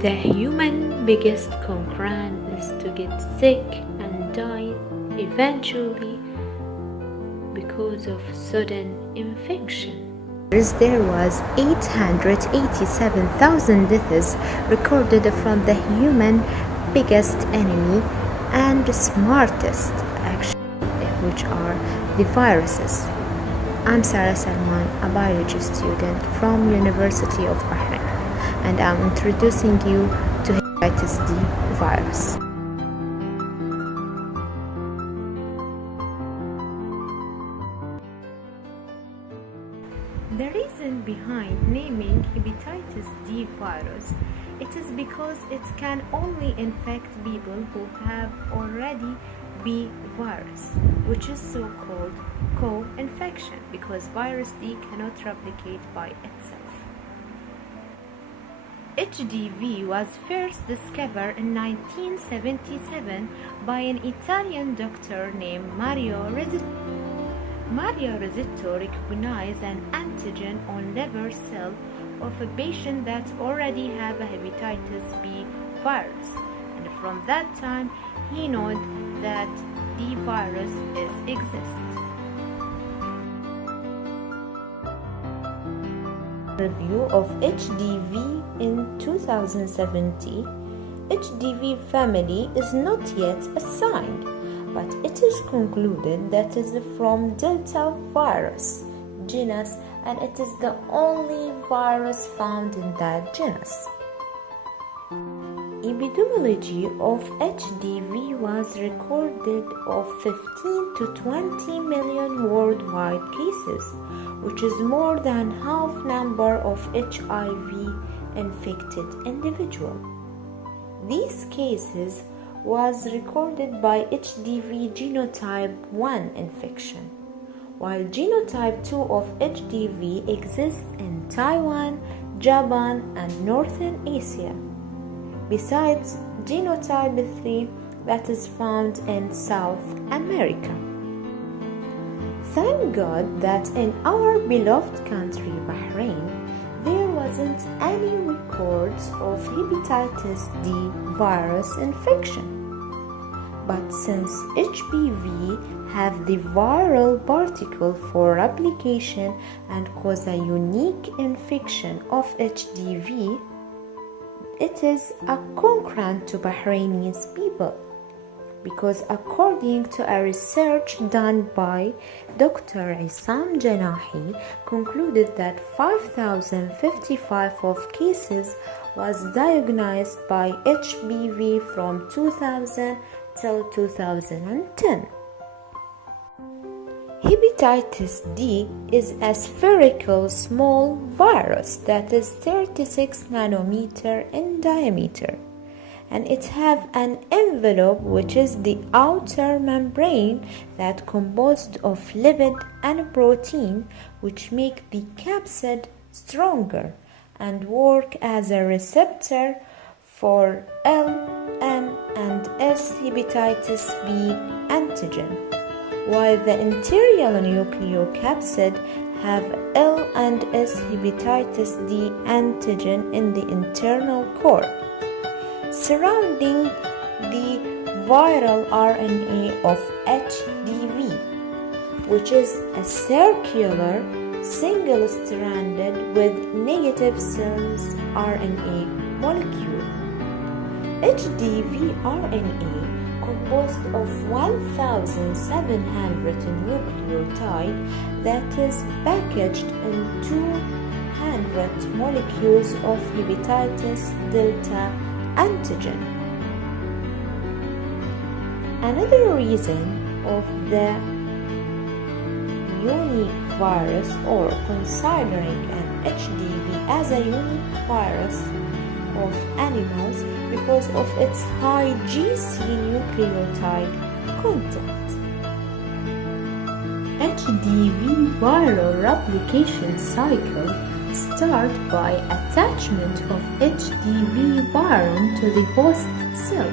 The human biggest concern is to get sick and die eventually because of sudden infection. There was 887,000 deaths recorded from the human biggest enemy and smartest, actually, which are the viruses. I'm Sarah Salman, a biology student from University of Bahrain, and I'm introducing you to hepatitis D virus. The reason behind naming hepatitis D virus, it is because it can only infect people who have already B virus, which is so-called co-infection, because virus D cannot replicate by itself. HDV was first discovered in 1977 by an Italian doctor named Mario Rossetto recognized an antigen on liver cell of a patient that already have a hepatitis B virus, and from that time he knew that the virus exists. Review of HDV in 2017. HDV family is not yet assigned, but it is concluded that it is from Delta virus genus, and it is the only virus found in that genus. Epidemiology of HDV was recorded of 15 to 20 million worldwide cases, which is more than half number of HIV infected individuals. These cases was recorded by HDV genotype 1 infection, while genotype 2 of HDV exists in Taiwan, Japan, and Northern Asia, besides genotype 3 that is found in South America. Thank God that in our beloved country, Bahrain, there wasn't any records of hepatitis D virus infection. But since HBV have the viral particle for replication and cause a unique infection of HDV, it is a concurrent to Bahraini's people, because according to a research done by Dr. Issam Janahi, concluded that 5,055 of cases was diagnosed by HBV from 2000 till 2010. Hepatitis D is a spherical small virus that is 36 nanometer in diameter, and it have an envelope which is the outer membrane that composed of lipid and protein, which make the capsid stronger and work as a receptor for L, M, and S hepatitis B antigen, while the interior nucleocapsid have L and S hepatitis D antigen in the internal core, surrounding the viral RNA of HDV, which is a circular, single-stranded with negative sense RNA molecule. HDV RNA composed of 1,700 nucleotide that is packaged in 200 molecules of hepatitis delta antigen. Another reason of the unique virus, or considering an HDV as a unique virus of animals, because of its high GC nucleotide content. HDV viral replication cycle start by attachment of HDV virion to the host cell.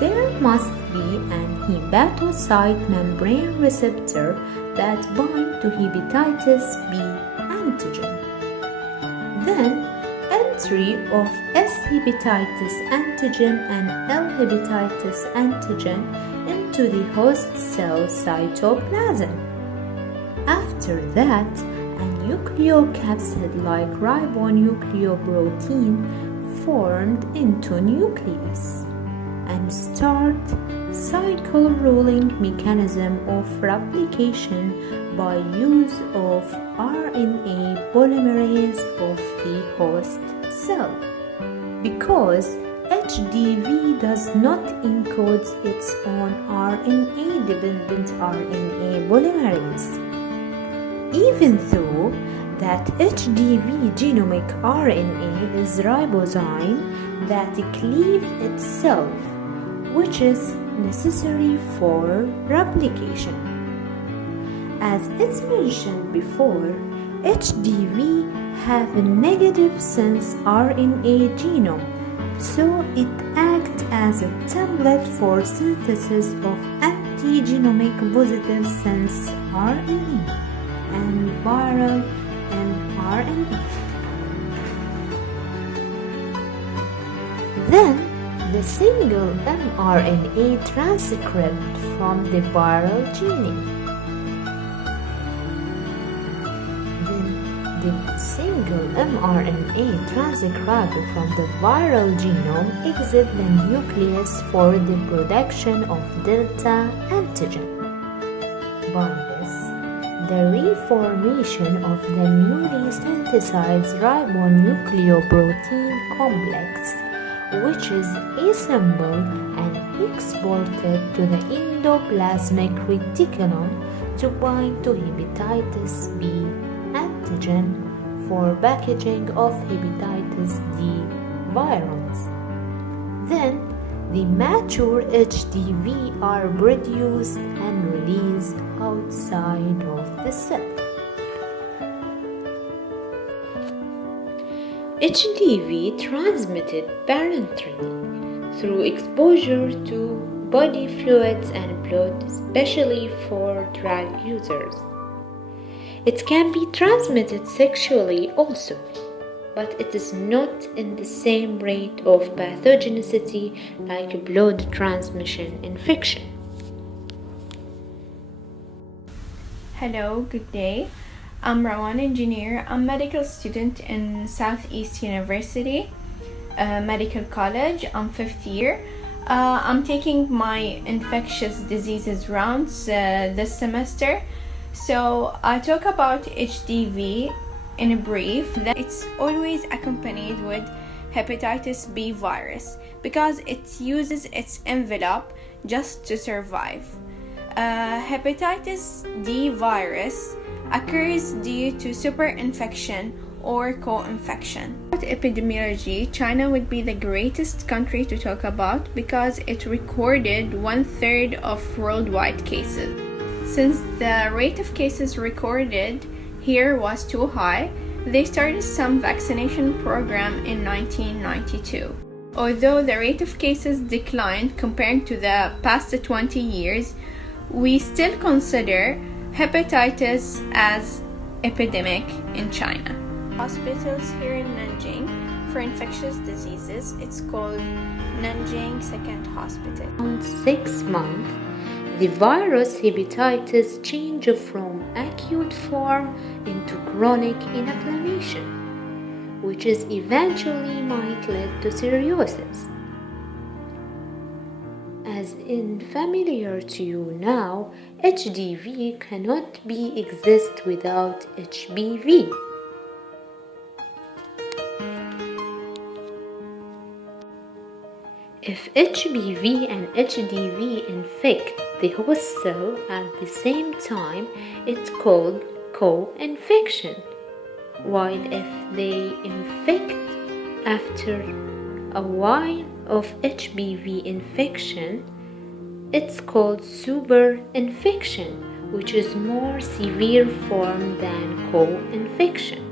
There must be an hepatocyte membrane receptor that bind to hepatitis B antigen. Then entry of S. hepatitis antigen and L. hepatitis antigen into the host cell cytoplasm. After that, a nucleocapsid like ribonucleoprotein formed into nucleus and start cycle rolling mechanism of replication by use of RNA polymerase of the host cell. Because HDV does not encode its own RNA-dependent RNA polymerase. Even though that HDV genomic RNA is ribozyme that cleave itself, which is necessary for replication. As it's mentioned before, HDV have a negative sense RNA genome, so it acts as a template for synthesis of antigenomic positive sense RNA and viral mRNA. Then, the single mRNA transcript from the viral gene. The single mRNA transcribed from the viral genome exits the nucleus for the production of delta antigen. By this, the reformation of the newly synthesized ribonucleoprotein complex, which is assembled and exported to the endoplasmic reticulum to bind to hepatitis B antigen for packaging of hepatitis D virions. Then, the mature HDV are produced and released outside of the cell. HDV transmitted parenterally through exposure to body fluids and blood, especially for drug users. It can be transmitted sexually also, but it is not in the same rate of pathogenicity like blood transmission infection. Hello, good day. I'm Rawan Engineer. I'm a medical student in Southeast University Medical College. I'm 5th year. I'm taking my infectious diseases rounds this semester. So I talk about HDV in a brief. That it's always accompanied with hepatitis B virus because it uses its envelope just to survive. Hepatitis D virus occurs due to superinfection or co-infection. About epidemiology, China would be the greatest country to talk about because it recorded 1/3 of worldwide cases. Since the rate of cases recorded here was too high, they started some vaccination program in 1992. Although the rate of cases declined compared to the past 20 years, we still consider hepatitis as epidemic in China. Hospitals here in Nanjing for infectious diseases, it's called Nanjing Second Hospital. Around 6 months, the virus hepatitis changes from acute form into chronic inflammation, which is eventually might lead to cirrhosis. As in familiar to you now, HDV cannot be exist without HBV. If HBV and HDV infect the host cell at the same time, it's called co-infection. While if they infect after a while of HBV infection, it's called super-infection, which is more severe form than co-infection.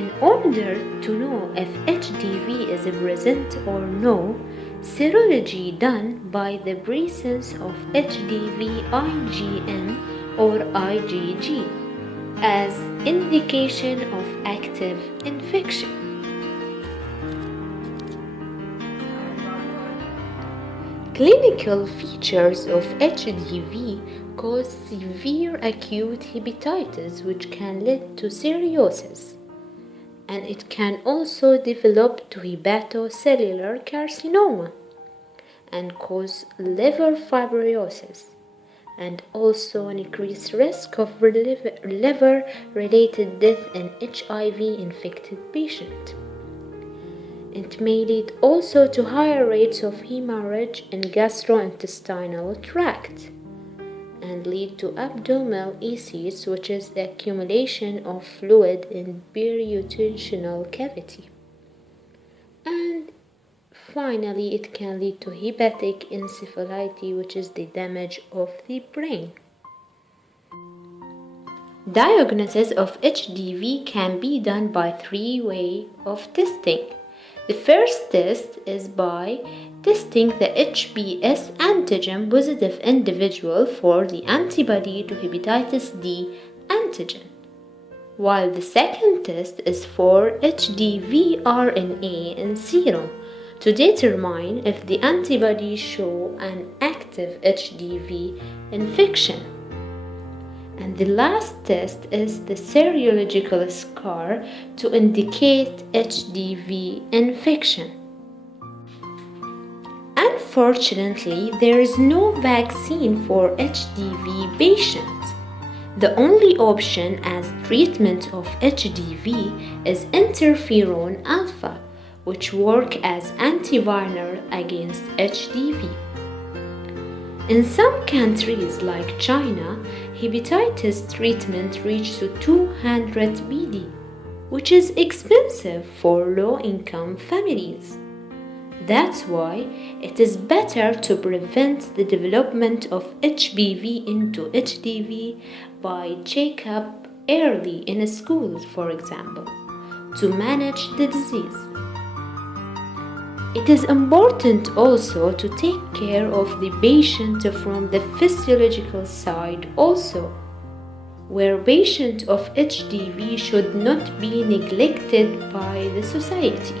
In order to know if HDV is present or no, serology done by the presence of HDV IgM or IgG as indication of active infection. Clinical features of HDV cause severe acute hepatitis, which can lead to cirrhosis, and it can also develop to hepatocellular carcinoma and cause liver fibrosis, and also an increased risk of liver-related death in HIV-infected patients. It may lead also to higher rates of hemorrhage in gastrointestinal tract and lead to abdominal ECs, which is the accumulation of fluid in peritoneal cavity. And finally, it can lead to hepatic encephalopathy, which is the damage of the brain. Diagnosis of HDV can be done by 3 ways of testing. The first test is by testing the HBs antigen positive individual for the antibody to hepatitis D antigen, while the second test is for HDV RNA in serum to determine if the antibodies show an active HDV infection. And the last test is the serological scar to indicate HDV infection. Unfortunately, there is no vaccine for HDV patients. The only option as treatment of HDV is interferon alpha, which work as antiviral against HDV. In some countries like China, hepatitis treatment reaches to 200 BD, which is expensive for low-income families. That's why it is better to prevent the development of HBV into HDV by check-up early in schools, for example, to manage the disease. It is important also to take care of the patient from the physiological side also, where patients of HDV should not be neglected by the society.